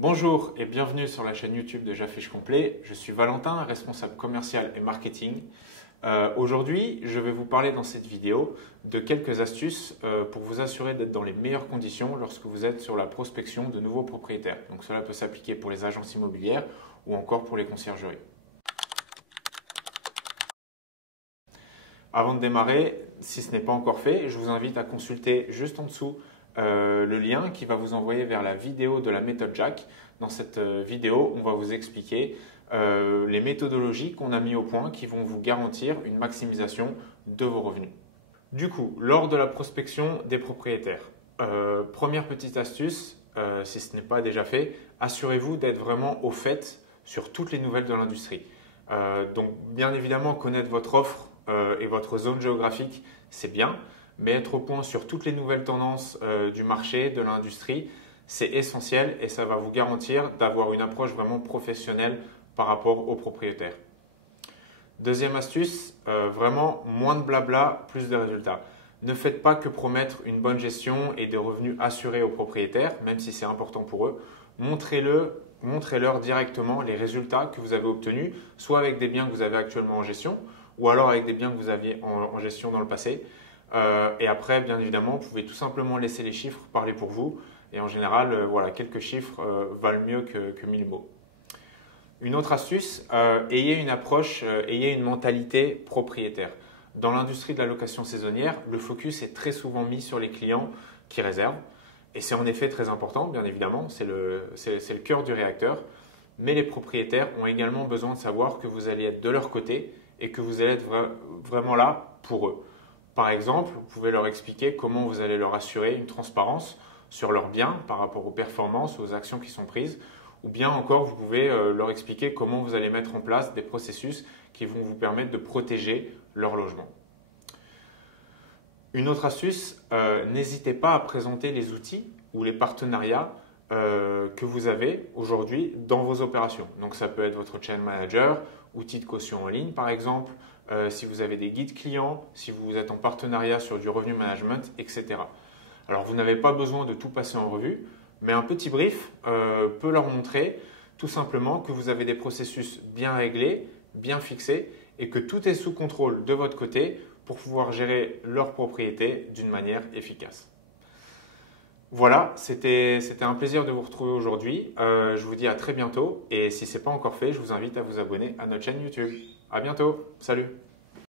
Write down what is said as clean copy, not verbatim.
Bonjour et bienvenue sur la chaîne YouTube de J'affiche complet. Je suis Valentin, responsable commercial et marketing. Aujourd'hui, je vais vous parler dans cette vidéo de quelques astuces pour vous assurer d'être dans les meilleures conditions lorsque vous êtes sur la prospection de nouveaux propriétaires. Donc cela peut s'appliquer pour les agences immobilières ou encore pour les conciergeries. Avant de démarrer, si ce n'est pas encore fait, je vous invite à consulter juste en dessous le lien qui va vous envoyer vers la vidéo de la méthode Jack. Dans cette vidéo, on va vous expliquer les méthodologies qu'on a mis au point qui vont vous garantir une maximisation de vos revenus. Du coup, lors de la prospection des propriétaires, première petite astuce, si ce n'est pas déjà fait, assurez-vous d'être vraiment au fait sur toutes les nouvelles de l'industrie. Donc, bien évidemment, connaître votre offre et votre zone géographique, c'est bien. Mais être au point sur toutes les nouvelles tendances du marché, de l'industrie, c'est essentiel et ça va vous garantir d'avoir une approche vraiment professionnelle par rapport aux propriétaires. Deuxième astuce, vraiment moins de blabla, plus de résultats. Ne faites pas que promettre une bonne gestion et des revenus assurés aux propriétaires, même si c'est important pour eux. Montrez-leur directement les résultats que vous avez obtenus, soit avec des biens que vous avez actuellement en gestion, ou alors avec des biens que vous aviez en gestion dans le passé. Et après, bien évidemment, vous pouvez tout simplement laisser les chiffres parler pour vous. Et en général, voilà, quelques chiffres valent mieux que 1000 mots. Une autre astuce, ayez une approche, ayez une mentalité propriétaire. Dans l'industrie de la location saisonnière, le focus est très souvent mis sur les clients qui réservent. Et c'est en effet très important, bien évidemment, c'est le cœur du réacteur. Mais les propriétaires ont également besoin de savoir que vous allez être de leur côté et que vous allez être vraiment là pour eux. Par exemple, vous pouvez leur expliquer comment vous allez leur assurer une transparence sur leurs biens par rapport aux performances, aux actions qui sont prises. Ou bien encore, vous pouvez leur expliquer comment vous allez mettre en place des processus qui vont vous permettre de protéger leur logement. Une autre astuce, n'hésitez pas à présenter les outils ou les partenariats que vous avez aujourd'hui dans vos opérations. Donc ça peut être votre channel manager, outils de caution en ligne par exemple, si vous avez des guides clients, si vous êtes en partenariat sur du revenu management, etc. Alors vous n'avez pas besoin de tout passer en revue, mais un petit brief peut leur montrer tout simplement que vous avez des processus bien réglés, bien fixés et que tout est sous contrôle de votre côté pour pouvoir gérer leur propriété d'une manière efficace. Voilà, c'était un plaisir de vous retrouver aujourd'hui. Je vous dis à très bientôt et si ce n'est pas encore fait, je vous invite à vous abonner à notre chaîne YouTube. À bientôt, salut!